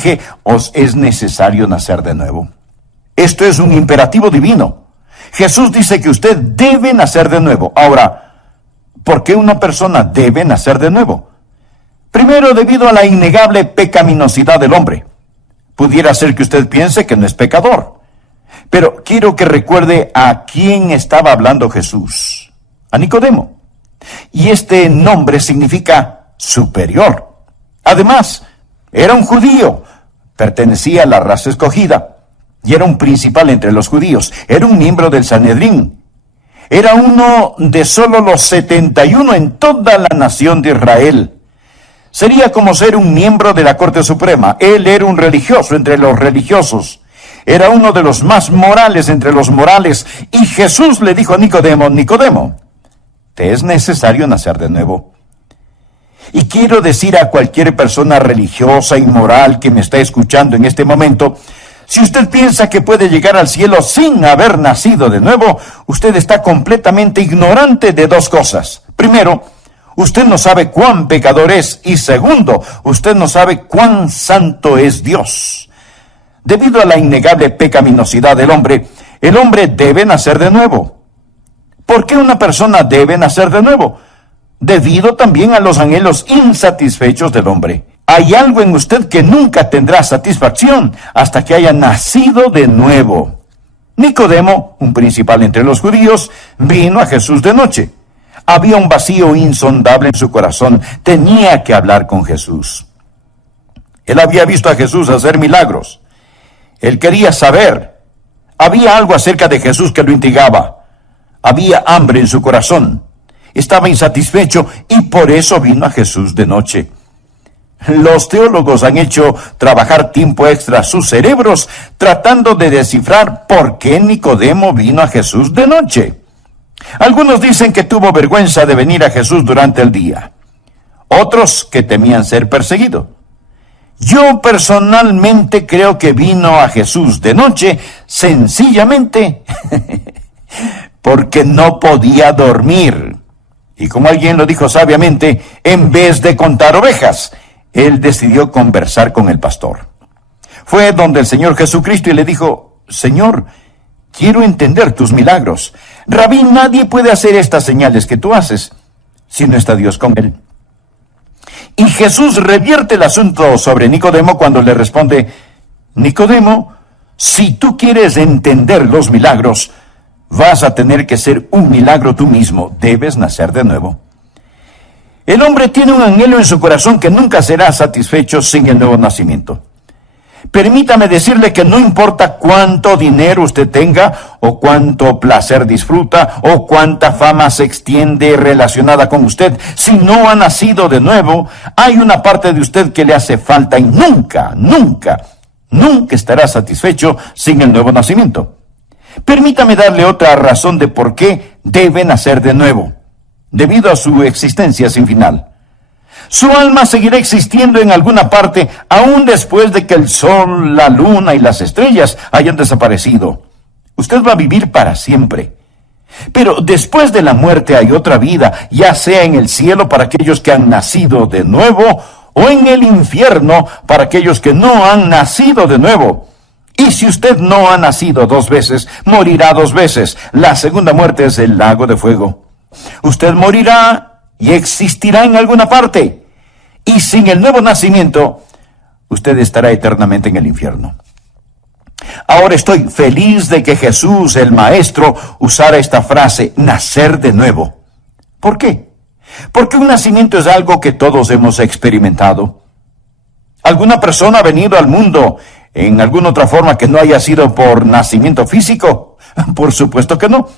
dije, os es necesario nacer de nuevo. Esto es un imperativo divino. Jesús dice que usted debe nacer de nuevo. Ahora, ¿por qué una persona debe nacer de nuevo? Primero, debido a la innegable pecaminosidad del hombre. Pudiera ser que usted piense que no es pecador. Pero quiero que recuerde a quién estaba hablando Jesús. A Nicodemo. Y este nombre significa superior. Además, era un judío. Pertenecía a la raza escogida. Y era un principal entre los judíos. Era un miembro del Sanedrín. Era uno de solo los 71 en toda la nación de Israel. Sería como ser un miembro de la Corte Suprema. Él era un religioso entre los religiosos. Era uno de los más morales entre los morales. Y Jesús le dijo a Nicodemo, Nicodemo, te es necesario nacer de nuevo. Y quiero decir a cualquier persona religiosa y moral que me está escuchando en este momento, si usted piensa que puede llegar al cielo sin haber nacido de nuevo, usted está completamente ignorante de dos cosas. Primero, usted no sabe cuán pecador es. Y segundo, usted no sabe cuán santo es Dios. Debido a la innegable pecaminosidad del hombre, el hombre debe nacer de nuevo. ¿Por qué una persona debe nacer de nuevo? Debido también a los anhelos insatisfechos del hombre. Hay algo en usted que nunca tendrá satisfacción hasta que haya nacido de nuevo. Nicodemo, un principal entre los judíos, vino a Jesús de noche. Había un vacío insondable en su corazón. Tenía que hablar con Jesús. Él había visto a Jesús hacer milagros. Él quería saber. Había algo acerca de Jesús que lo intrigaba. Había hambre en su corazón. Estaba insatisfecho y por eso vino a Jesús de noche. Los teólogos han hecho trabajar tiempo extra a sus cerebros tratando de descifrar por qué Nicodemo vino a Jesús de noche. Algunos dicen que tuvo vergüenza de venir a Jesús durante el día. Otros que temían ser perseguido. Yo personalmente creo que vino a Jesús de noche sencillamente porque no podía dormir. Y como alguien lo dijo sabiamente, en vez de contar ovejas, él decidió conversar con el pastor. Fue donde el Señor Jesucristo y le dijo, Señor, quiero entender tus milagros. Rabí, nadie puede hacer estas señales que tú haces si no está Dios con él. Y Jesús revierte el asunto sobre Nicodemo cuando le responde, Nicodemo, si tú quieres entender los milagros, vas a tener que ser un milagro tú mismo. Debes nacer de nuevo. El hombre tiene un anhelo en su corazón que nunca será satisfecho sin el nuevo nacimiento. Permítame decirle que no importa cuánto dinero usted tenga, o cuánto placer disfruta, o cuánta fama se extiende relacionada con usted, si no ha nacido de nuevo, hay una parte de usted que le hace falta y nunca estará satisfecho sin el nuevo nacimiento. Permítame darle otra razón de por qué debe nacer de nuevo, debido a su existencia sin final. Su alma seguirá existiendo en alguna parte, aún después de que el sol, la luna y las estrellas hayan desaparecido. Usted va a vivir para siempre. Pero después de la muerte hay otra vida, ya sea en el cielo para aquellos que han nacido de nuevo, o en el infierno para aquellos que no han nacido de nuevo. Y si usted no ha nacido dos veces, morirá dos veces. La segunda muerte es el lago de fuego. Usted morirá y existirá en alguna parte. Y sin el nuevo nacimiento, usted estará eternamente en el infierno. Ahora estoy feliz de que Jesús, el Maestro, usara esta frase, nacer de nuevo. ¿Por qué? Porque un nacimiento es algo que todos hemos experimentado. ¿Alguna persona ha venido al mundo en alguna otra forma que no haya sido por nacimiento físico? Por supuesto que no.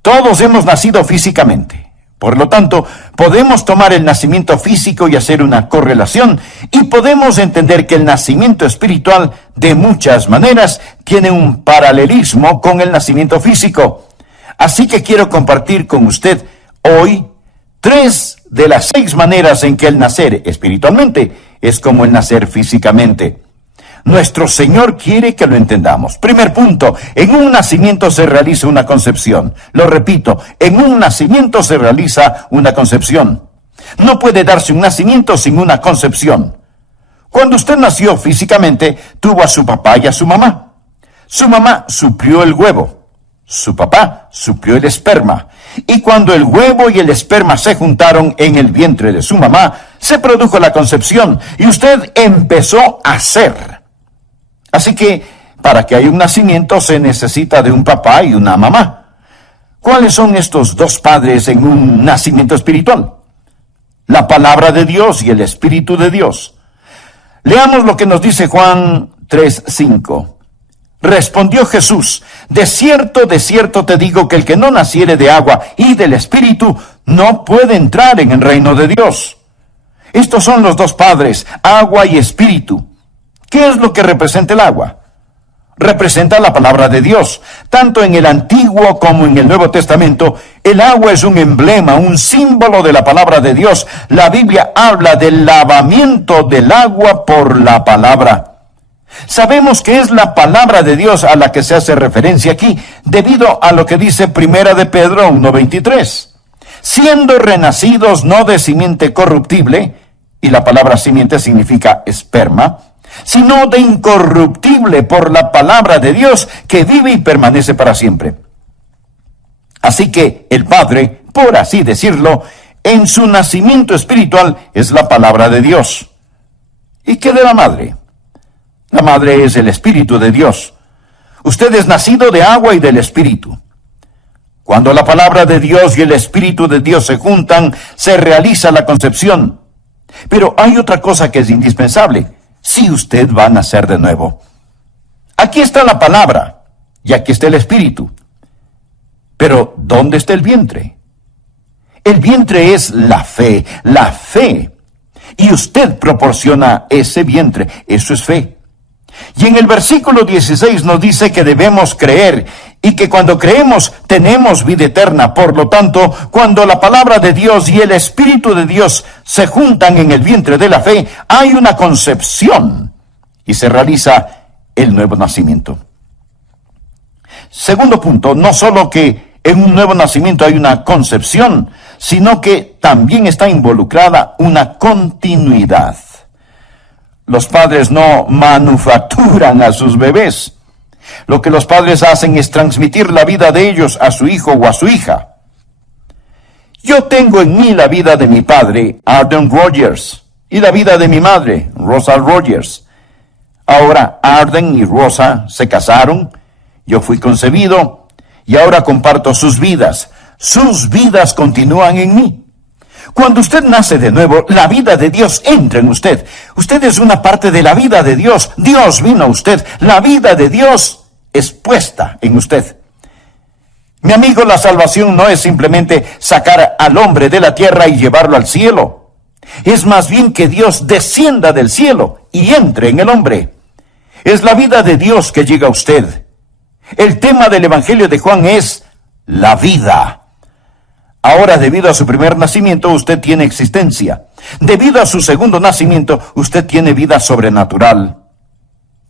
Todos hemos nacido físicamente. Por lo tanto, podemos tomar el nacimiento físico y hacer una correlación, y podemos entender que el nacimiento espiritual, de muchas maneras, tiene un paralelismo con el nacimiento físico. Así que quiero compartir con usted hoy 3 de las 6 maneras en que el nacer espiritualmente es como el nacer físicamente. Nuestro Señor quiere que lo entendamos. Primer punto, en un nacimiento se realiza una concepción. Lo repito, en un nacimiento se realiza una concepción. No puede darse un nacimiento sin una concepción. Cuando usted nació físicamente, tuvo a su papá y a su mamá. Su mamá suplió el huevo. Su papá suplió el esperma. Y cuando el huevo y el esperma se juntaron en el vientre de su mamá, se produjo la concepción y usted empezó a ser. Así que, para que haya un nacimiento, se necesita de un papá y una mamá. ¿Cuáles son estos dos padres en un nacimiento espiritual? La palabra de Dios y el Espíritu de Dios. Leamos lo que nos dice Juan 3:5. Respondió Jesús: de cierto te digo que el que no naciere de agua y del Espíritu no puede entrar en el reino de Dios. Estos son los dos padres, agua y Espíritu. ¿Qué es lo que representa el agua? Representa la palabra de Dios. Tanto en el Antiguo como en el Nuevo Testamento, el agua es un emblema, un símbolo de la palabra de Dios. La Biblia habla del lavamiento del agua por la palabra. Sabemos que es la palabra de Dios a la que se hace referencia aquí, debido a lo que dice Primera de Pedro 1:23. Siendo renacidos no de simiente corruptible, y la palabra simiente significa esperma, sino de incorruptible por la palabra de Dios que vive y permanece para siempre. Así que el Padre, por así decirlo, en su nacimiento espiritual es la palabra de Dios. ¿Y qué de la madre? La madre es el Espíritu de Dios. Usted es nacido de agua y del Espíritu. Cuando la palabra de Dios y el Espíritu de Dios se juntan, se realiza la concepción. Pero hay otra cosa que es indispensable. Si usted va a nacer de nuevo. Aquí está la palabra y aquí está el Espíritu. Pero, ¿dónde está el vientre? El vientre es la fe. Y usted proporciona ese vientre. Eso es fe. Y en el versículo 16 nos dice que debemos creer y que cuando creemos tenemos vida eterna. Por lo tanto, cuando la palabra de Dios y el Espíritu de Dios se juntan en el vientre de la fe, hay una concepción y se realiza el nuevo nacimiento. Segundo punto, no solo que en un nuevo nacimiento hay una concepción, sino que también está involucrada una continuidad. Los padres no manufacturan a sus bebés. Lo que los padres hacen es transmitir la vida de ellos a su hijo o a su hija. Yo tengo en mí la vida de mi padre, Arden Rogers, y la vida de mi madre, Rosa Rogers. Ahora Arden y Rosa se casaron, yo fui concebido, y ahora comparto sus vidas. Sus vidas continúan en mí. Cuando usted nace de nuevo, la vida de Dios entra en usted. Usted es una parte de la vida de Dios. Dios vino a usted. La vida de Dios es puesta en usted. Mi amigo, la salvación no es simplemente sacar al hombre de la tierra y llevarlo al cielo. Es más bien que Dios descienda del cielo y entre en el hombre. Es la vida de Dios que llega a usted. El tema del Evangelio de Juan es la vida. Ahora, debido a su primer nacimiento, usted tiene existencia. Debido a su segundo nacimiento, usted tiene vida sobrenatural.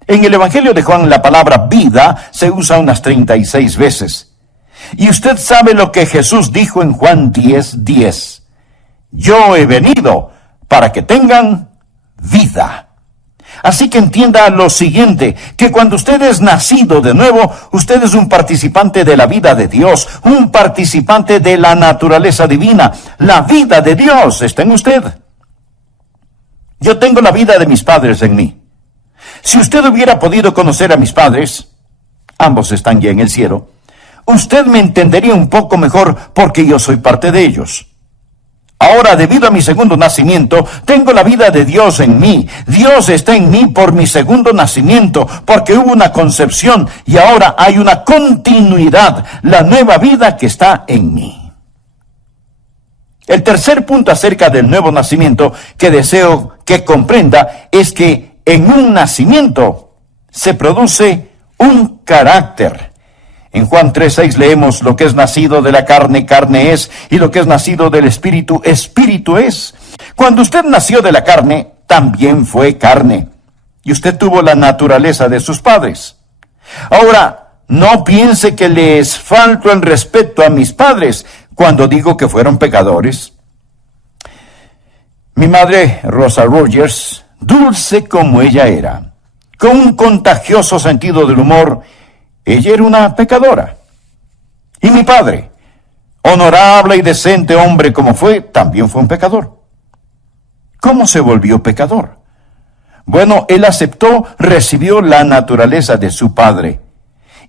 En el Evangelio de Juan, la palabra vida se usa unas 36 veces. Y usted sabe lo que Jesús dijo en Juan 10:10. Yo he venido para que tengan vida. Así que entienda lo siguiente, que cuando usted es nacido de nuevo, usted es un participante de la vida de Dios, un participante de la naturaleza divina. La vida de Dios está en usted. Yo tengo la vida de mis padres en mí. Si usted hubiera podido conocer a mis padres, ambos están ya en el cielo, usted me entendería un poco mejor porque yo soy parte de ellos. Ahora, debido a mi segundo nacimiento, tengo la vida de Dios en mí. Dios está en mí por mi segundo nacimiento, porque hubo una concepción y ahora hay una continuidad, la nueva vida que está en mí. El tercer punto acerca del nuevo nacimiento que deseo que comprenda es que en un nacimiento se produce un carácter. En Juan 3:6 leemos: lo que es nacido de la carne, carne es, y lo que es nacido del espíritu, espíritu es. Cuando usted nació de la carne, también fue carne, y usted tuvo la naturaleza de sus padres. Ahora, no piense que les falto el respeto a mis padres cuando digo que fueron pecadores. Mi madre, Rosa Rogers, dulce como ella era, con un contagioso sentido del humor, ella era una pecadora. Y mi padre, honorable y decente hombre como fue, también fue un pecador. ¿Cómo se volvió pecador? Bueno, él aceptó, recibió la naturaleza de su padre.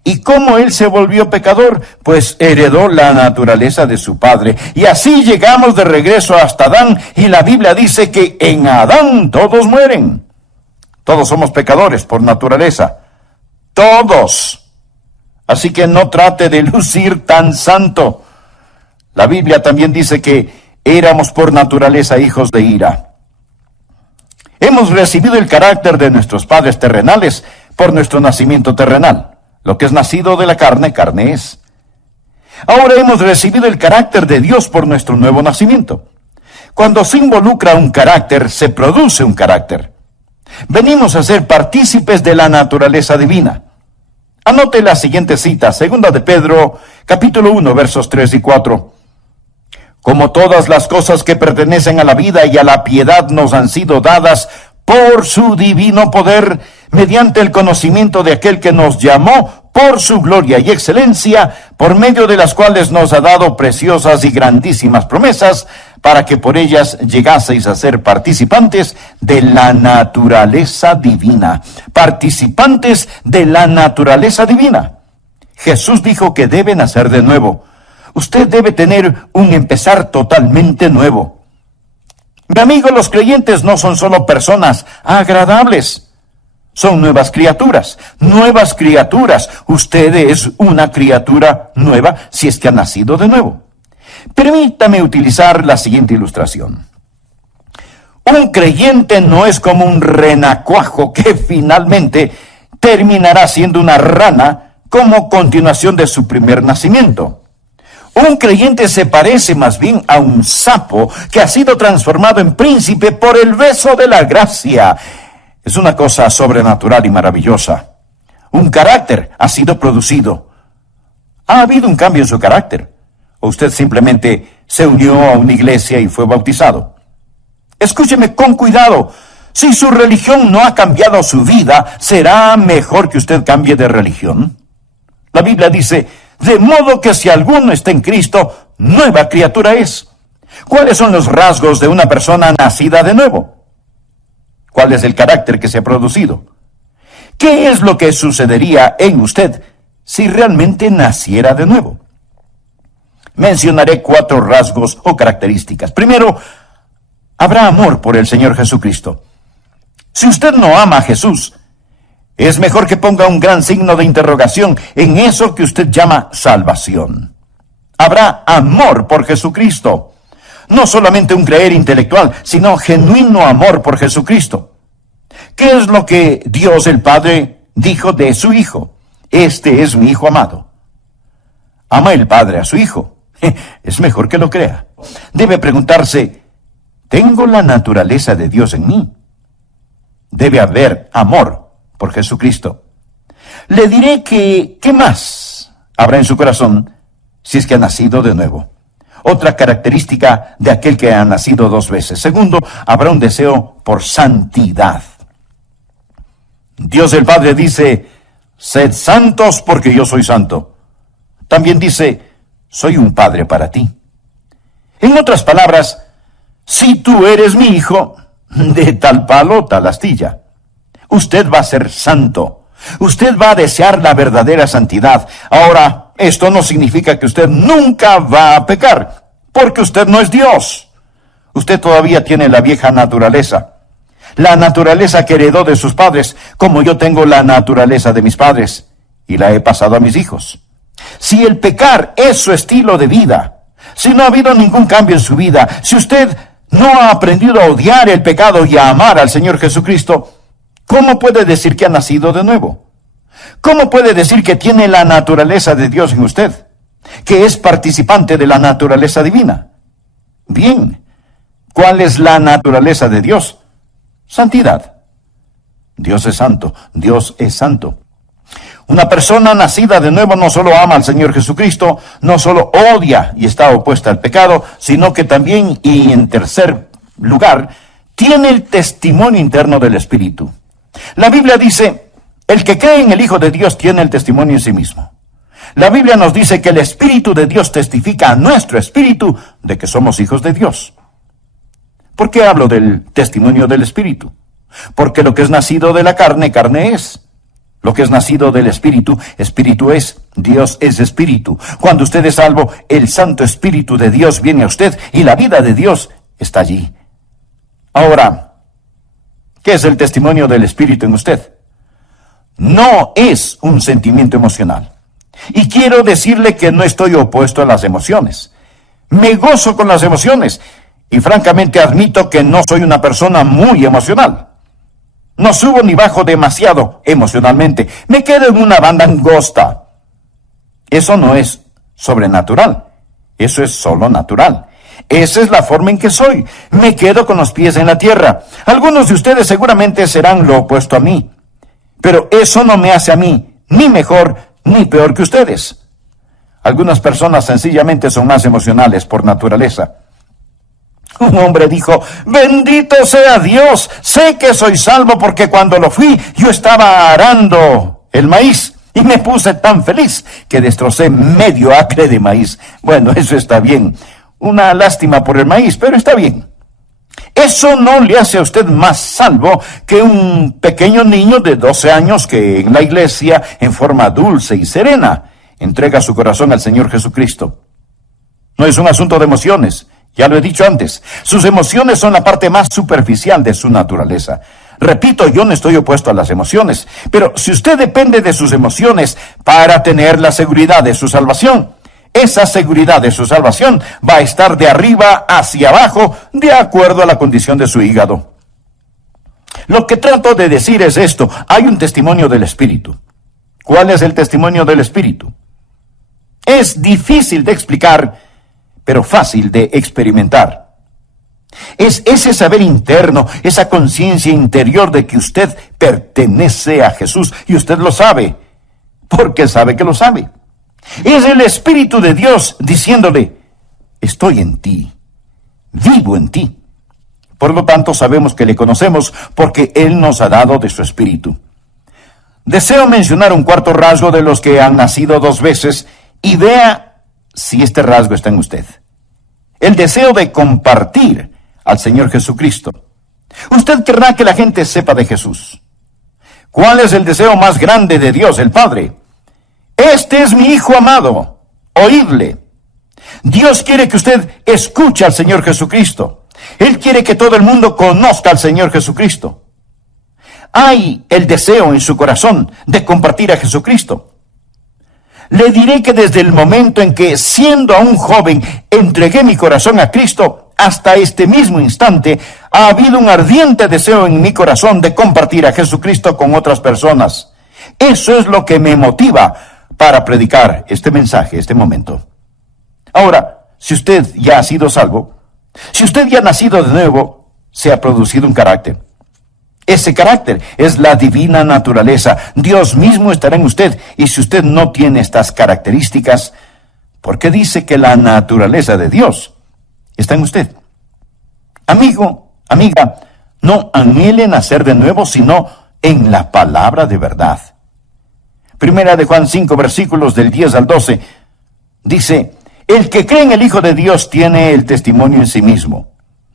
¿Y cómo él se volvió pecador? Pues heredó la naturaleza de su padre. Y así llegamos de regreso hasta Adán, y la Biblia dice que en Adán todos mueren. Todos somos pecadores por naturaleza. Todos. Así que no trate de lucir tan santo. La Biblia también dice que éramos por naturaleza hijos de ira. Hemos recibido el carácter de nuestros padres terrenales por nuestro nacimiento terrenal. Lo que es nacido de la carne, carne es. Ahora hemos recibido el carácter de Dios por nuestro nuevo nacimiento. Cuando se involucra un carácter, se produce un carácter. Venimos a ser partícipes de la naturaleza divina. Anote la siguiente cita, 2 de Pedro, capítulo 1, versos 3 y 4. Como todas las cosas que pertenecen a la vida y a la piedad nos han sido dadas por su divino poder, mediante el conocimiento de aquel que nos llamó por su gloria y excelencia, por medio de las cuales nos ha dado preciosas y grandísimas promesas, para que por ellas llegaseis a ser participantes de la naturaleza divina. Participantes de la naturaleza divina. Jesús dijo que debe nacer de nuevo. Usted debe tener un empezar totalmente nuevo. Mi amigo, los creyentes no son solo personas agradables. Son nuevas criaturas, nuevas criaturas. Usted es una criatura nueva si es que ha nacido de nuevo. Permítame utilizar la siguiente ilustración. Un creyente no es como un renacuajo que finalmente terminará siendo una rana como continuación de su primer nacimiento. Un creyente se parece más bien a un sapo que ha sido transformado en príncipe por el beso de la gracia. Es una cosa sobrenatural y maravillosa. Un carácter ha sido producido. ¿Ha habido un cambio en su carácter? ¿O usted simplemente se unió a una iglesia y fue bautizado? Escúcheme con cuidado. Si su religión no ha cambiado su vida, ¿será mejor que usted cambie de religión? La Biblia dice, de modo que si alguno está en Cristo, nueva criatura es. ¿Cuáles son los rasgos de una persona nacida de nuevo? ¿Cuál es el carácter que se ha producido? ¿Qué es lo que sucedería en usted si realmente naciera de nuevo? Mencionaré 4 rasgos o características. Primero, habrá amor por el Señor Jesucristo. Si usted no ama a Jesús, es mejor que ponga un gran signo de interrogación en eso que usted llama salvación. Habrá amor por Jesucristo. No solamente un creer intelectual, sino genuino amor por Jesucristo. ¿Qué es lo que Dios el Padre dijo de su Hijo? Este es mi Hijo amado. ¿Ama el Padre a su Hijo? Es mejor que lo crea. Debe preguntarse, ¿tengo la naturaleza de Dios en mí? Debe haber amor por Jesucristo. Le diré que, ¿qué más habrá en su corazón si es que ha nacido de nuevo? Otra característica de aquel que ha nacido 2 veces. Segundo, habrá un deseo por santidad. Dios el Padre dice, sed santos porque yo soy santo. También dice, soy un padre para ti. En otras palabras, si tú eres mi hijo, de tal palo, tal astilla. Usted va a ser santo. Usted va a desear la verdadera santidad. Ahora, esto no significa que usted nunca va a pecar, porque usted no es Dios. Usted todavía tiene la vieja naturaleza. La naturaleza que heredó de sus padres, como yo tengo la naturaleza de mis padres, y la he pasado a mis hijos. Si el pecar es su estilo de vida, si no ha habido ningún cambio en su vida, si usted no ha aprendido a odiar el pecado y a amar al Señor Jesucristo, ¿cómo puede decir que ha nacido de nuevo? ¿Cómo puede decir que tiene la naturaleza de Dios en usted? Que es participante de la naturaleza divina. Bien, ¿cuál es la naturaleza de Dios? Santidad. Dios es santo, Dios es santo. Una persona nacida de nuevo no solo ama al Señor Jesucristo, no solo odia y está opuesta al pecado, sino que también, y en tercer lugar, tiene el testimonio interno del Espíritu. La Biblia dice, el que cree en el Hijo de Dios tiene el testimonio en sí mismo. La Biblia nos dice que el Espíritu de Dios testifica a nuestro espíritu de que somos hijos de Dios. ¿Por qué hablo del testimonio del Espíritu? Porque lo que es nacido de la carne, carne es. Lo que es nacido del Espíritu, Espíritu es. Dios es Espíritu. Cuando usted es salvo, el Santo Espíritu de Dios viene a usted y la vida de Dios está allí. Ahora, ¿qué es el testimonio del Espíritu en usted? No es un sentimiento emocional. Y quiero decirle que no estoy opuesto a las emociones. Me gozo con las emociones. Y francamente admito que no soy una persona muy emocional. No subo ni bajo demasiado emocionalmente. Me quedo en una banda angosta. Eso no es sobrenatural. Eso es solo natural. Esa es la forma en que soy. Me quedo con los pies en la tierra. Algunos de ustedes seguramente serán lo opuesto a mí. Pero eso no me hace a mí ni mejor ni peor que ustedes. Algunas personas sencillamente son más emocionales por naturaleza. Un hombre dijo, bendito sea Dios, sé que soy salvo porque cuando lo fui yo estaba arando el maíz y me puse tan feliz que destrocé medio acre de maíz. Bueno, eso está bien. Una lástima por el maíz, pero está bien. Eso no le hace a usted más salvo que un pequeño niño de 12 años que en la iglesia, en forma dulce y serena, entrega su corazón al Señor Jesucristo. No es un asunto de emociones, ya lo he dicho antes. Sus emociones son la parte más superficial de su naturaleza. Repito, yo no estoy opuesto a las emociones, pero si usted depende de sus emociones para tener la seguridad de su salvación, esa seguridad de su salvación va a estar de arriba hacia abajo, de acuerdo a la condición de su hígado. Lo que trato de decir es esto: hay un testimonio del Espíritu. ¿Cuál es el testimonio del Espíritu? Es difícil de explicar, pero fácil de experimentar. Es ese saber interno, esa conciencia interior de que usted pertenece a Jesús, y usted lo sabe, porque sabe que lo sabe. Es el Espíritu de Dios diciéndole, estoy en ti, vivo en ti. Por lo tanto, sabemos que le conocemos porque Él nos ha dado de su Espíritu. Deseo mencionar un cuarto rasgo de los que han nacido dos veces y vea si este rasgo está en usted. El deseo de compartir al Señor Jesucristo. Usted querrá que la gente sepa de Jesús. ¿Cuál es el deseo más grande de Dios, el Padre? Este es mi Hijo amado, oídle. Dios quiere que usted escuche al Señor Jesucristo. Él quiere que todo el mundo conozca al Señor Jesucristo. Hay el deseo en su corazón de compartir a Jesucristo. Le diré que desde el momento en que, siendo aún joven, entregué mi corazón a Cristo, hasta este mismo instante, ha habido un ardiente deseo en mi corazón de compartir a Jesucristo con otras personas. Eso es lo que me motiva para predicar este mensaje, este momento. Ahora, si usted ya ha sido salvo, si usted ya ha nacido de nuevo, se ha producido un carácter. Ese carácter es la divina naturaleza. Dios mismo estará en usted, y si usted no tiene estas características, ¿por qué dice que la naturaleza de Dios está en usted? Amigo, amiga, no anhele nacer de nuevo, sino en la palabra de verdad. Primera de Juan 5, versículos del 10 al 12, dice, el que cree en el Hijo de Dios tiene el testimonio en sí mismo.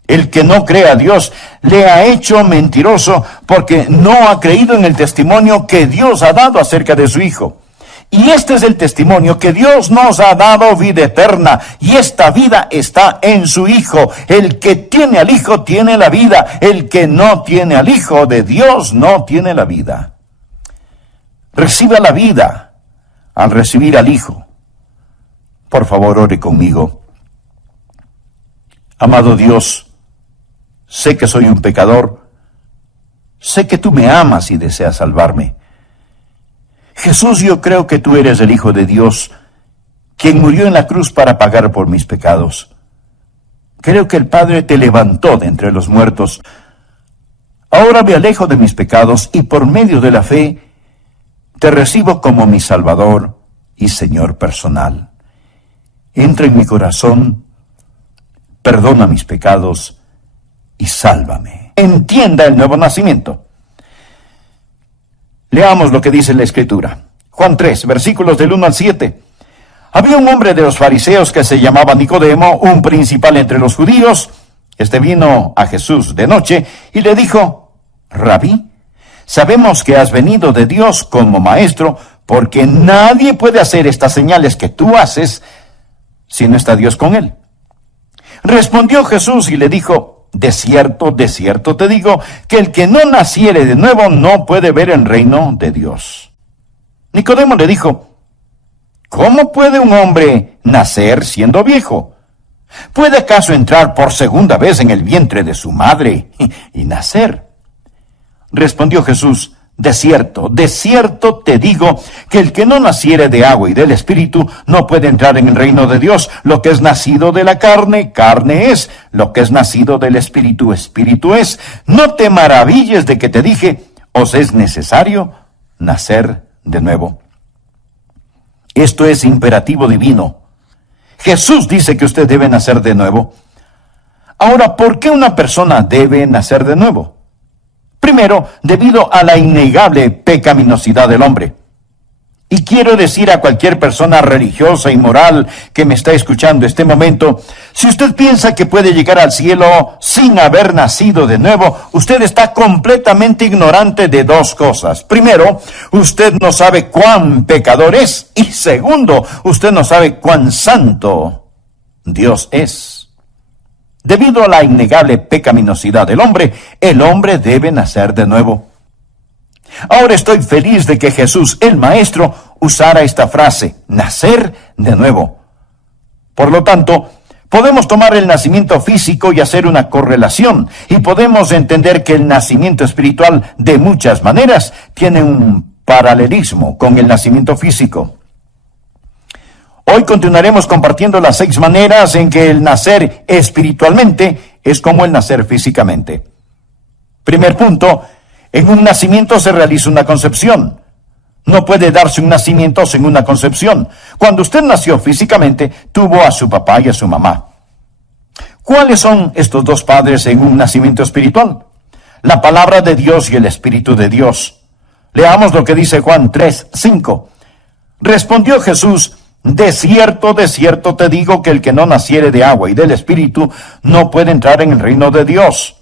El que no cree a Dios le ha hecho mentiroso, porque no ha creído en el testimonio que Dios ha dado acerca de su Hijo. Y este es el testimonio, que Dios nos ha dado vida eterna, y esta vida está en su Hijo. El que tiene al Hijo tiene la vida. El que no tiene al Hijo de Dios no tiene la vida. Reciba la vida al recibir al Hijo. Por favor, ore conmigo. Amado Dios, sé que soy un pecador. Sé que tú me amas y deseas salvarme. Jesús, yo creo que tú eres el Hijo de Dios, quien murió en la cruz para pagar por mis pecados. Creo que el Padre te levantó de entre los muertos. Ahora me alejo de mis pecados y por medio de la fe te recibo como mi Salvador y Señor personal. Entra en mi corazón, perdona mis pecados y sálvame. entienda el nuevo nacimiento. Leamos lo que dice la Escritura. Juan 3, versículos del 1 al 7. Había un hombre de los fariseos que se llamaba Nicodemo, un principal entre los judíos. Este vino a Jesús de noche y le dijo: Rabí, sabemos que has venido de Dios como maestro, porque nadie puede hacer estas señales que tú haces si no está Dios con él. Respondió Jesús y le dijo: de cierto te digo, que el que no naciere de nuevo no puede ver el reino de Dios. Nicodemo le dijo: ¿cómo puede un hombre nacer siendo viejo? ¿Puede acaso entrar por segunda vez en el vientre de su madre y nacer? Respondió Jesús: de cierto te digo, que el que no naciere de agua y del Espíritu no puede entrar en el reino de Dios. Lo que es nacido de la carne, carne es; lo que es nacido del Espíritu, Espíritu es. No te maravilles de que te dije: os es necesario nacer de nuevo. Esto es imperativo divino. Jesús dice que usted debe nacer de nuevo. Ahora, ¿por qué una persona debe nacer de nuevo? Primero, debido a la innegable pecaminosidad del hombre. Y quiero decir a cualquier persona religiosa y moral que me está escuchando este momento: si usted piensa que puede llegar al cielo sin haber nacido de nuevo, usted está completamente ignorante de dos cosas. Primero, usted no sabe cuán pecador es. Y segundo, usted no sabe cuán santo Dios es. Debido a la innegable pecaminosidad del hombre, el hombre debe nacer de nuevo. Ahora estoy feliz de que Jesús, el Maestro, usara esta frase: nacer de nuevo. Por lo tanto, podemos tomar el nacimiento físico y hacer una correlación, y podemos entender que el nacimiento espiritual, de muchas maneras, tiene un paralelismo con el nacimiento físico. Hoy continuaremos compartiendo las 6 maneras en que el nacer espiritualmente es como el nacer físicamente. Primer punto: en un nacimiento se realiza una concepción. No puede darse un nacimiento sin una concepción. Cuando usted nació físicamente, tuvo a su papá y a su mamá. ¿Cuáles son estos dos padres en un nacimiento espiritual? La palabra de Dios y el Espíritu de Dios. Leamos lo que dice Juan 3:5. Respondió Jesús: de cierto te digo, que el que no naciere de agua y del Espíritu no puede entrar en el reino de Dios.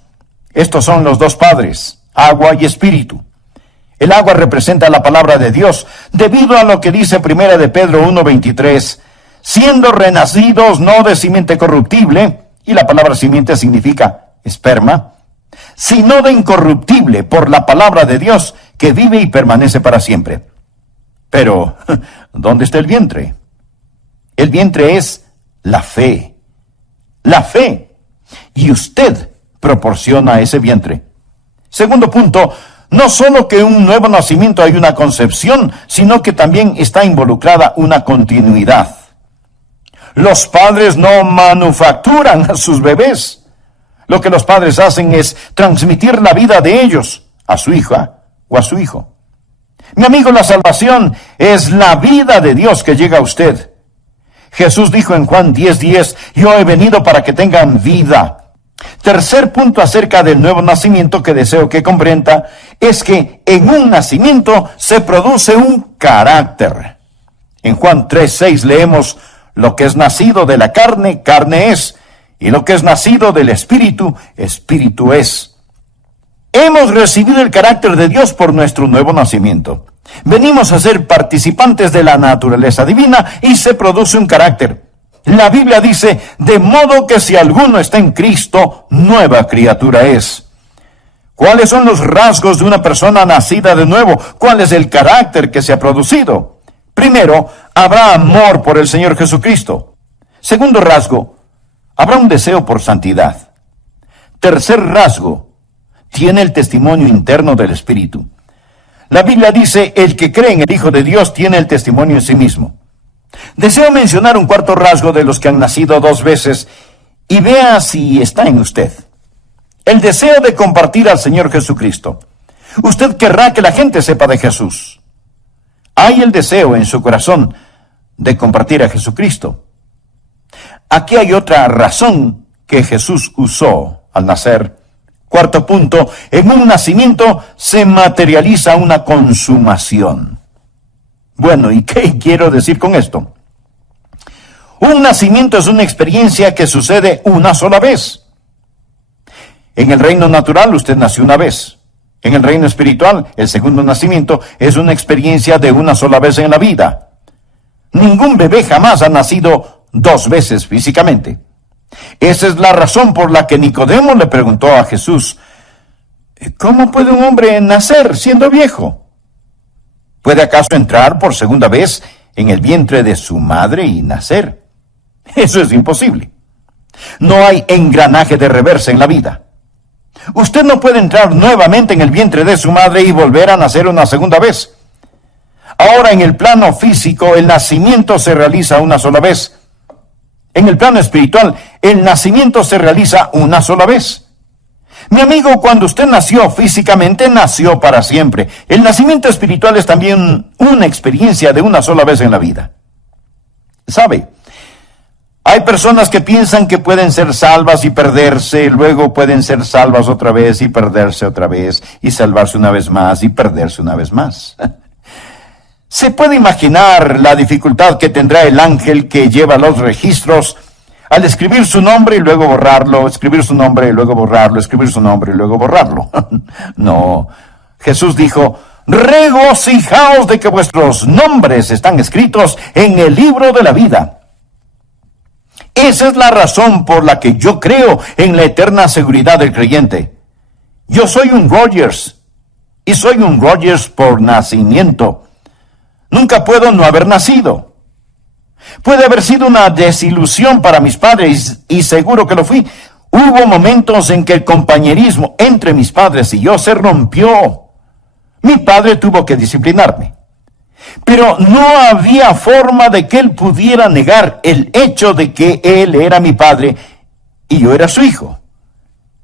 Estos son los dos padres, agua y Espíritu. El agua representa la palabra de Dios, debido a lo que dice 1 de Pedro 1:23, siendo renacidos no de simiente corruptible, y la palabra simiente significa esperma, sino de incorruptible, por la palabra de Dios, que vive y permanece para siempre. Pero, ¿dónde está el vientre? El vientre es la fe. La fe. Y usted proporciona ese vientre. Segundo punto: no solo que un nuevo nacimiento hay una concepción, sino que también está involucrada una continuidad. Los padres no manufacturan a sus bebés. Lo que los padres hacen es transmitir la vida de ellos a su hija o a su hijo. Mi amigo, la salvación es la vida de Dios que llega a usted. Jesús dijo en Juan 10:10, yo he venido para que tengan vida. Tercer punto acerca del nuevo nacimiento que deseo que comprenda es que en un nacimiento se produce un carácter. En Juan 3:6 leemos: lo que es nacido de la carne, carne es, y lo que es nacido del Espíritu, Espíritu es. Hemos recibido el carácter de Dios por nuestro nuevo nacimiento. Venimos a ser participantes de la naturaleza divina y se produce un carácter. La Biblia dice: de modo que si alguno está en Cristo, nueva criatura es. ¿Cuáles son los rasgos de una persona nacida de nuevo? ¿Cuál es el carácter que se ha producido? Primero, habrá amor por el Señor Jesucristo. Segundo rasgo, habrá un deseo por santidad. Tercer rasgo, tiene el testimonio interno del Espíritu. La Biblia dice: el que cree en el Hijo de Dios tiene el testimonio en sí mismo. Deseo mencionar un cuarto rasgo de los que han nacido 2 veces y vea si está en usted. El deseo de compartir al Señor Jesucristo. Usted querrá que la gente sepa de Jesús. Hay el deseo en su corazón de compartir a Jesucristo. Aquí hay otra razón que Jesús usó al nacer. Cuarto punto, en un nacimiento se materializa una consumación. Bueno, ¿y qué quiero decir con esto? Un nacimiento es una experiencia que sucede una sola vez. En el reino natural usted nació una vez. En el reino espiritual, el segundo nacimiento es una experiencia de una sola vez en la vida. Ningún bebé jamás ha nacido dos veces físicamente. Esa es la razón por la que Nicodemo le preguntó a Jesús, ¿cómo puede un hombre nacer siendo viejo? ¿Puede acaso entrar por segunda vez en el vientre de su madre y nacer? Eso es imposible. No hay engranaje de reversa en la vida. Usted no puede entrar nuevamente en el vientre de su madre y volver a nacer una segunda vez. Ahora, en el plano físico, el nacimiento se realiza una sola vez. En el plano espiritual, el nacimiento se realiza una sola vez. Mi amigo, cuando usted nació físicamente, nació para siempre. El nacimiento espiritual es también una experiencia de una sola vez en la vida. ¿Sabe? Hay personas que piensan que pueden ser salvas y perderse, luego pueden ser salvas otra vez y perderse otra vez, y salvarse una vez más y perderse una vez más. ¿Se puede imaginar la dificultad que tendrá el ángel que lleva los registros al escribir su nombre y luego borrarlo, escribir su nombre y luego borrarlo, escribir su nombre y luego borrarlo? No. Jesús dijo, regocijaos de que vuestros nombres están escritos en el libro de la vida. Esa es la razón por la que yo creo en la eterna seguridad del creyente. Yo soy un Rogers, y soy un Rogers por nacimiento. Nunca puedo no haber nacido. Puede haber sido una desilusión para mis padres, y seguro que lo fui. Hubo momentos en que el compañerismo entre mis padres y yo se rompió. Mi padre tuvo que disciplinarme. Pero no había forma de que él pudiera negar el hecho de que él era mi padre y yo era su hijo.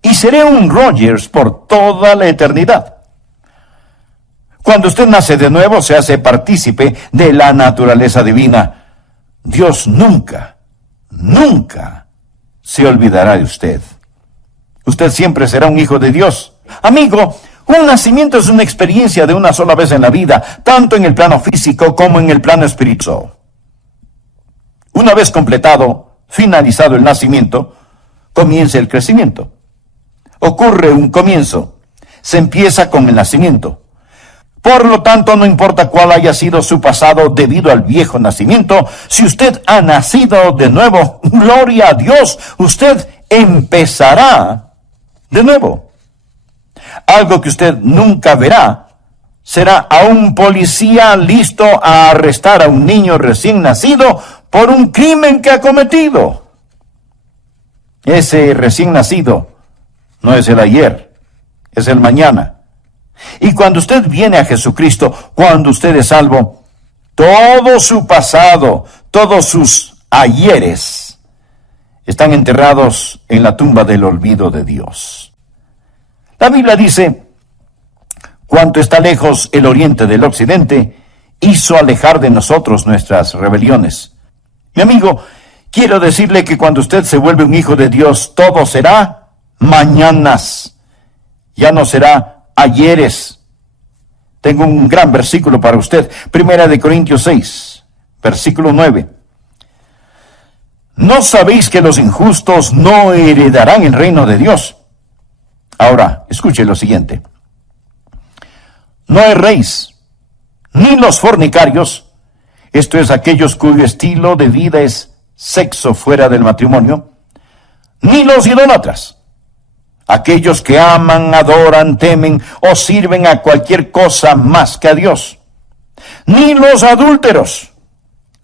Y seré un Rogers por toda la eternidad. Cuando usted nace de nuevo, se hace partícipe de la naturaleza divina. Dios nunca, nunca se olvidará de usted. Usted siempre será un hijo de Dios. Amigo, un nacimiento es una experiencia de una sola vez en la vida, tanto en el plano físico como en el plano espiritual. Una vez completado, finalizado el nacimiento, comienza el crecimiento. Ocurre un comienzo. Se empieza con el nacimiento. Por lo tanto, no importa cuál haya sido su pasado debido al viejo nacimiento, si usted ha nacido de nuevo, gloria a Dios, usted empezará de nuevo. Algo que usted nunca verá será a un policía listo a arrestar a un niño recién nacido por un crimen que ha cometido. Ese recién nacido no es el ayer, es el mañana. Y cuando usted viene a Jesucristo, cuando usted es salvo, todo su pasado, todos sus ayeres están enterrados en la tumba del olvido de Dios. La Biblia dice, cuanto está lejos el oriente del occidente, hizo alejar de nosotros nuestras rebeliones. Mi amigo, quiero decirle que cuando usted se vuelve un hijo de Dios, todo será mañanas. Ya no será ayeres. Tengo un gran versículo para usted. 1 Corintios 6, versículo 9. ¿No sabéis que los injustos no heredarán el reino de Dios? Ahora, escuche lo siguiente. No erréis, ni los fornicarios, esto es aquellos cuyo estilo de vida es sexo fuera del matrimonio, ni los idólatras, aquellos que aman, adoran, temen o sirven a cualquier cosa más que a Dios, ni los adúlteros,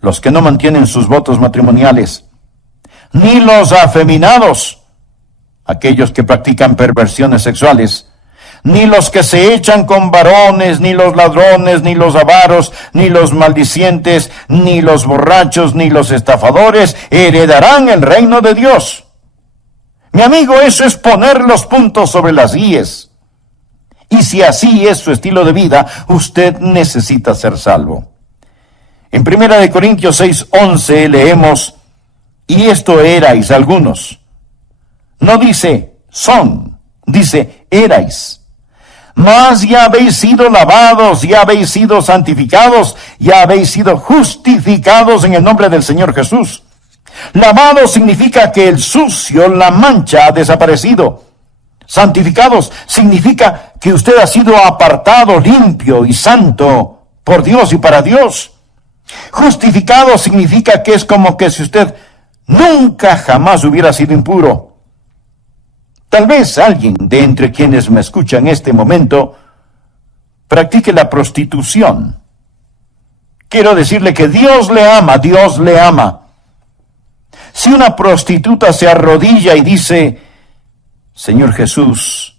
los que no mantienen sus votos matrimoniales, ni los afeminados, aquellos que practican perversiones sexuales, ni los que se echan con varones, ni los ladrones, ni los avaros, ni los maldicientes, ni los borrachos, ni los estafadores heredarán el reino de Dios. Mi amigo, eso es poner los puntos sobre las íes. Y si así es su estilo de vida, usted necesita ser salvo. En 1 Corintios 6:11 leemos, y esto erais algunos. No dice son, Dice, erais. Mas ya habéis sido lavados, ya habéis sido santificados, ya habéis sido justificados en el nombre del Señor Jesús. Lavado significa que el sucio, la mancha, ha desaparecido. Santificados significa que usted ha sido apartado, limpio y santo por Dios y para Dios. Justificado significa que es como que si usted nunca jamás hubiera sido impuro. Tal vez alguien de entre quienes me escuchan en este momento practique la prostitución. Quiero decirle que Dios le ama, Dios le ama. Si una prostituta se arrodilla y dice, Señor Jesús,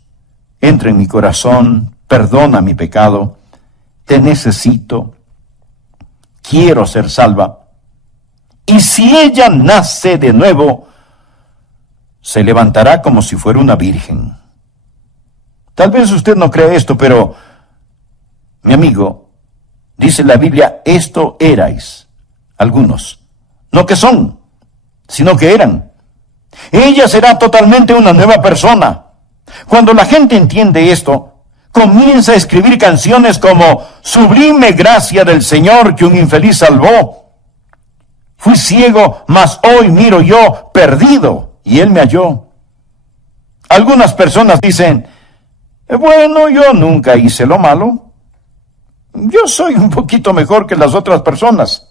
entra en mi corazón, perdona mi pecado, te necesito, quiero ser salva. Y si ella nace de nuevo, se levantará como si fuera una virgen. Tal vez usted no cree esto, pero, mi amigo, dice la Biblia, esto erais, algunos, no que son, sino que eran. Ella será totalmente una nueva persona. Cuando la gente entiende esto, comienza a escribir canciones como Sublime gracia del Señor que un infeliz salvó. Fui ciego, mas hoy miro yo, perdido, y Él me halló. Algunas personas dicen, bueno, yo nunca hice lo malo. Yo soy un poquito mejor que las otras personas.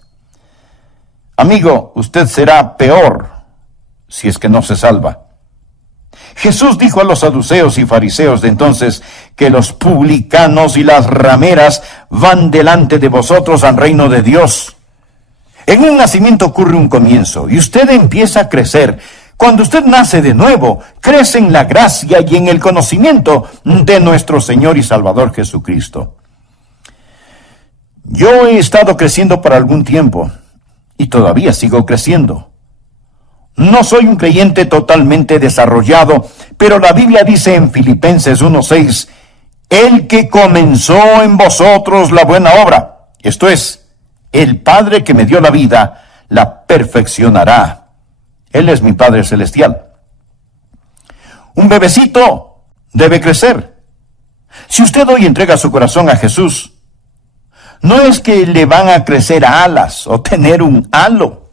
Amigo, usted será peor si es que no se salva. Jesús dijo a los saduceos y fariseos de entonces que los publicanos y las rameras van delante de vosotros al reino de Dios. En un nacimiento ocurre un comienzo y usted empieza a crecer. Cuando usted nace de nuevo, crece en la gracia y en el conocimiento de nuestro Señor y Salvador Jesucristo. Yo he estado creciendo por algún tiempo y todavía sigo creciendo. No soy un creyente totalmente desarrollado, pero la Biblia dice en Filipenses 1:6, el que comenzó en vosotros la buena obra, esto es, el Padre que me dio la vida, la perfeccionará. Él es mi Padre Celestial. Un bebecito debe crecer. Si usted hoy entrega su corazón a Jesús, no es que le van a crecer alas o tener un halo.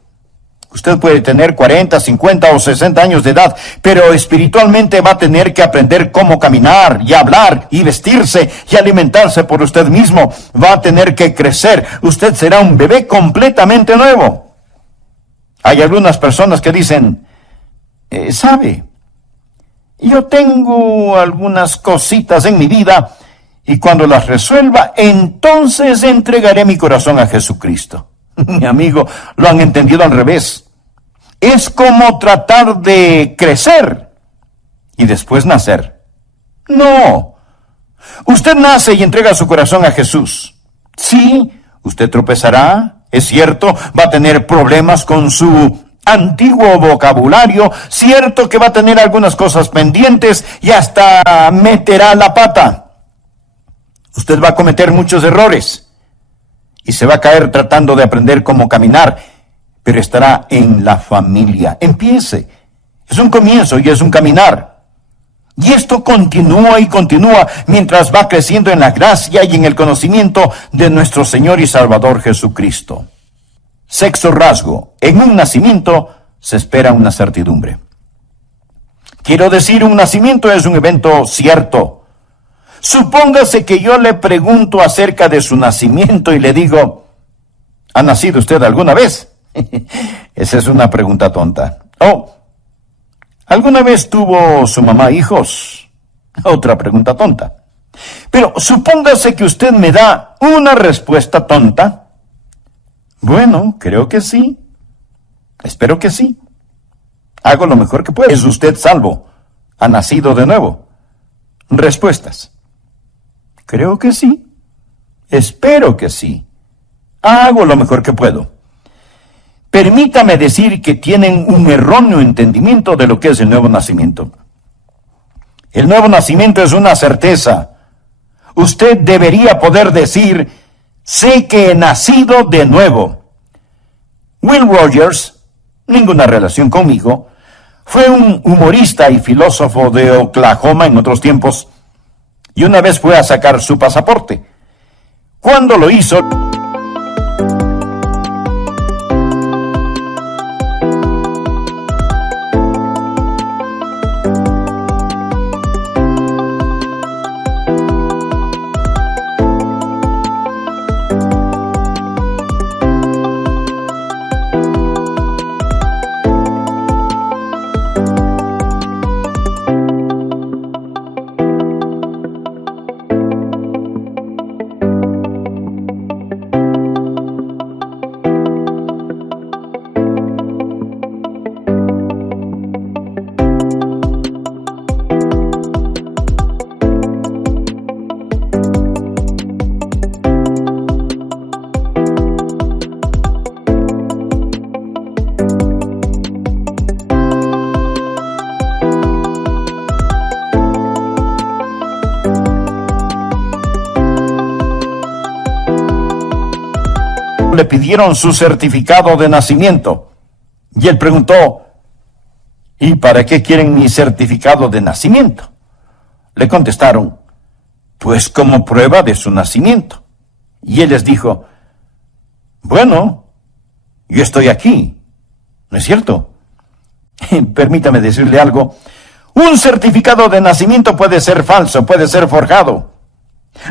Usted puede tener 40, 50 o 60 años de edad, pero espiritualmente va a tener que aprender cómo caminar y hablar y vestirse y alimentarse por usted mismo. Va a tener que crecer. Usted será un bebé completamente nuevo. Hay algunas personas que dicen, ¿sabe? Yo tengo algunas cositas en mi vida y cuando las resuelva, entonces entregaré mi corazón a Jesucristo. Mi amigo, lo han entendido al revés. Es como tratar de crecer y después nacer. No. Usted nace y entrega su corazón a Jesús. Sí, usted tropezará, es cierto, va a tener problemas con su antiguo vocabulario, cierto que va a tener algunas cosas pendientes y hasta meterá la pata. Usted va a cometer muchos errores y se va a caer tratando de aprender cómo caminar, pero estará en la familia. Empiece. Es un comienzo y es un caminar. Y esto continúa y continúa mientras va creciendo en la gracia y en el conocimiento de nuestro Señor y Salvador Jesucristo. Sexto rasgo. En un nacimiento se espera una certidumbre. Quiero decir, un nacimiento es un evento cierto. Supóngase que yo le pregunto acerca de su nacimiento y le digo, ¿ha nacido usted alguna vez? Esa es una pregunta tonta. Oh, ¿alguna vez tuvo su mamá hijos? Otra pregunta tonta. Pero supóngase que usted me da una respuesta tonta. Bueno, creo que sí. Espero que sí. Hago lo mejor que puedo. ¿Es usted salvo? ¿Ha nacido de nuevo? Respuestas. Creo que sí. Espero que sí. Hago lo mejor que puedo. Permítame decir que tienen un erróneo entendimiento de lo que es el nuevo nacimiento. El nuevo nacimiento es una certeza. Usted debería poder decir, sé que he nacido de nuevo. Will Rogers, ninguna relación conmigo, Fue un humorista y filósofo de Oklahoma en otros tiempos, y una vez fue a sacar su pasaporte. Cuando lo hizo, le pidieron su certificado de nacimiento. Y él preguntó, ¿y para qué quieren mi certificado de nacimiento? Le contestaron, pues como prueba de su nacimiento. Y él les dijo, bueno, yo estoy aquí, ¿no es cierto? Permítame decirle algo. Un certificado de nacimiento puede ser falso, puede ser forjado.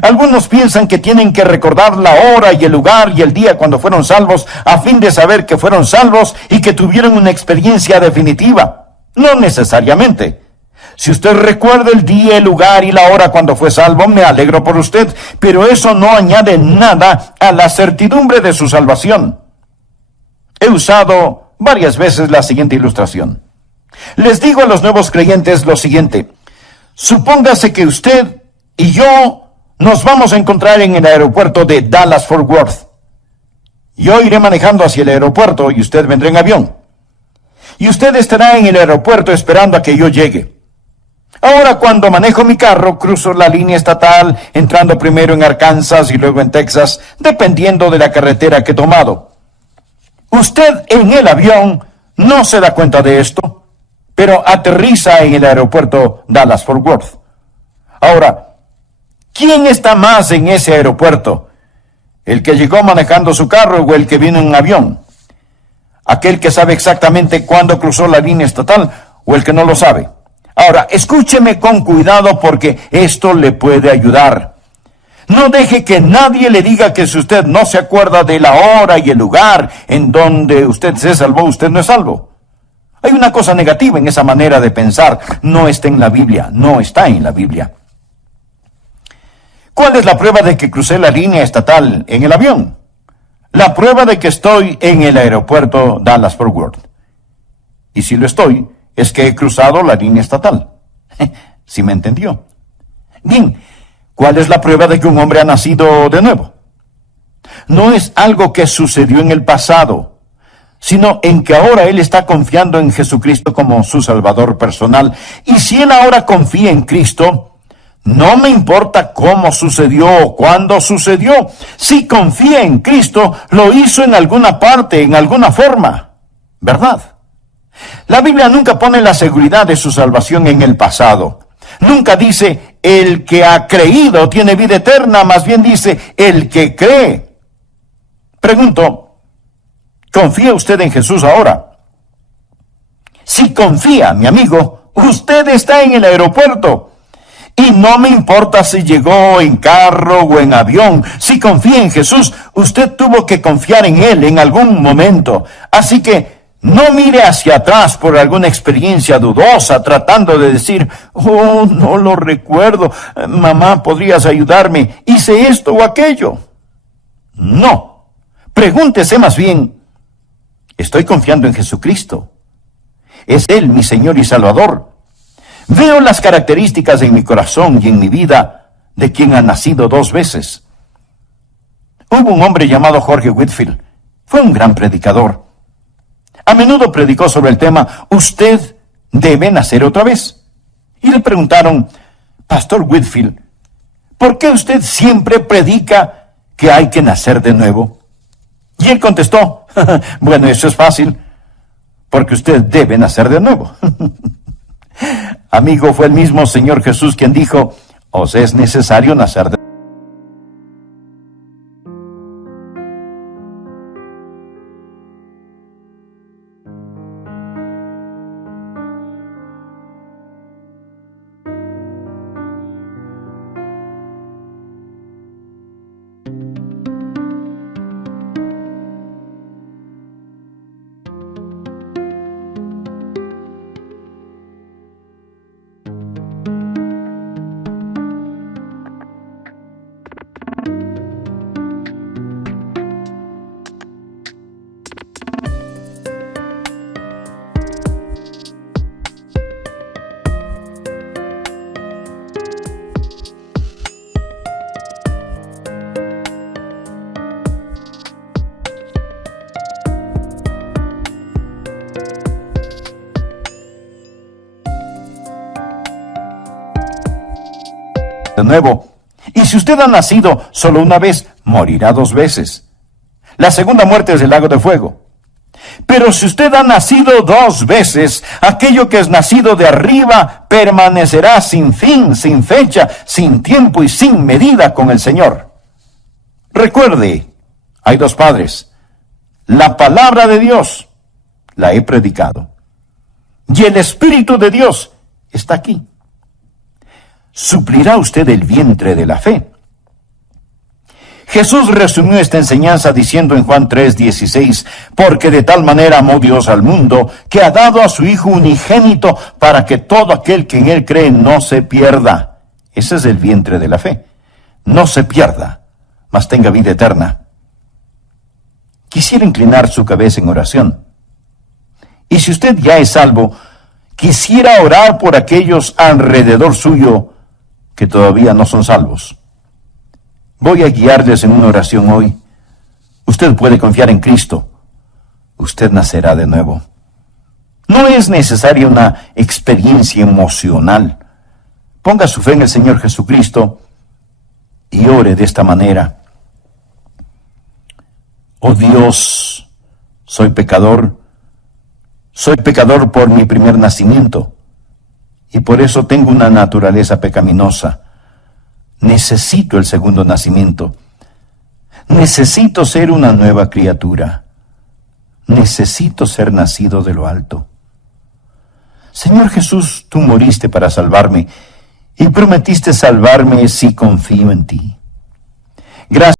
Algunos piensan que tienen que recordar la hora y el lugar y el día cuando fueron salvos a fin de saber que fueron salvos y que tuvieron una experiencia definitiva. No necesariamente. Si usted recuerda el día, el lugar y la hora cuando fue salvo, me alegro por usted, pero eso no añade nada a la certidumbre de su salvación. He usado varias veces la siguiente ilustración. Les digo a los nuevos creyentes lo siguiente. Supóngase que usted y yo nos vamos a encontrar en el aeropuerto de Dallas-Fort Worth. Yo iré manejando hacia el aeropuerto y usted vendrá en avión. Y usted estará en el aeropuerto esperando a que yo llegue. Ahora, cuando manejo mi carro, cruzo la línea estatal, entrando primero en Arkansas y luego en Texas, dependiendo de la carretera que he tomado. Usted en el avión no se da cuenta de esto, pero aterriza en el aeropuerto Dallas-Fort Worth. Ahora, ¿quién está más en ese aeropuerto? ¿El que llegó manejando su carro o el que vino en un avión? ¿Aquel que sabe exactamente cuándo cruzó la línea estatal o el que no lo sabe? Ahora, escúcheme con cuidado porque esto le puede ayudar. No deje que nadie le diga que si usted no se acuerda de la hora y el lugar en donde usted se salvó, usted no es salvo. Hay una cosa negativa en esa manera de pensar. No está en la Biblia, no está en la Biblia. ¿Cuál es la prueba de que crucé la línea estatal en el avión? La prueba de que estoy en el aeropuerto Dallas-Fort Worth. Y si lo estoy, es que he cruzado la línea estatal. ¿Sí me entendió? Bien, ¿cuál es la prueba de que un hombre ha nacido de nuevo? No es algo que sucedió en el pasado, sino en que ahora él está confiando en Jesucristo como su Salvador personal. Y si él ahora confía en Cristo, no me importa cómo sucedió o cuándo sucedió. Si confía en Cristo, lo hizo en alguna parte, en alguna forma. ¿Verdad? La Biblia nunca pone la seguridad de su salvación en el pasado. Nunca dice, el que ha creído tiene vida eterna, más bien dice, el que cree. Pregunto, ¿confía usted en Jesús ahora? Si confía, mi amigo, usted está en el aeropuerto. Y no me importa si llegó en carro o en avión. Si confía en Jesús, usted tuvo que confiar en Él en algún momento. Así que no mire hacia atrás por alguna experiencia dudosa tratando de decir, oh, no lo recuerdo, mamá, ¿podrías ayudarme? Hice esto o aquello. No. Pregúntese más bien, ¿estoy confiando en Jesucristo? ¿Es Él mi Señor y Salvador? Veo las características en mi corazón y en mi vida de quien ha nacido 2 veces. Hubo un hombre llamado George Whitefield. Fue un gran predicador. A menudo predicó sobre el tema, usted debe nacer otra vez. Y le preguntaron, Pastor Whitefield, ¿por qué usted siempre predica que hay que nacer de nuevo? Y él contestó, bueno, eso es fácil. porque usted debe nacer de nuevo. Amigo, fue el mismo Señor Jesús quien dijo, os es necesario nacer de nuevo. Y si usted ha nacido solo una vez, morirá 2 veces. La segunda muerte es el lago de fuego. Pero si usted ha nacido 2 veces, aquello que es nacido de arriba permanecerá sin fin, sin fecha, sin tiempo y sin medida con el Señor. Recuerde, hay 2 padres. La palabra de Dios la he predicado. Y el Espíritu de Dios está aquí. ¿Suplirá usted el vientre de la fe? Jesús resumió esta enseñanza diciendo en Juan 3:16, porque de tal manera amó Dios al mundo, que ha dado a su Hijo unigénito, para que todo aquel que en Él cree no se pierda. Ese es el vientre de la fe. No se pierda, mas tenga vida eterna. Quisiera inclinar su cabeza en oración. Y si usted ya es salvo, quisiera orar por aquellos alrededor suyo que todavía no son salvos. Voy a guiarles en una oración hoy. Usted puede confiar en Cristo. Usted nacerá de nuevo. No es necesaria una experiencia emocional. Ponga su fe en el Señor Jesucristo y ore de esta manera. Oh Dios, soy pecador por mi primer nacimiento. Y por eso tengo una naturaleza pecaminosa. Necesito el segundo nacimiento. Necesito ser una nueva criatura. Necesito ser nacido de lo alto. Señor Jesús, tú moriste para salvarme y prometiste salvarme si confío en ti. Gracias.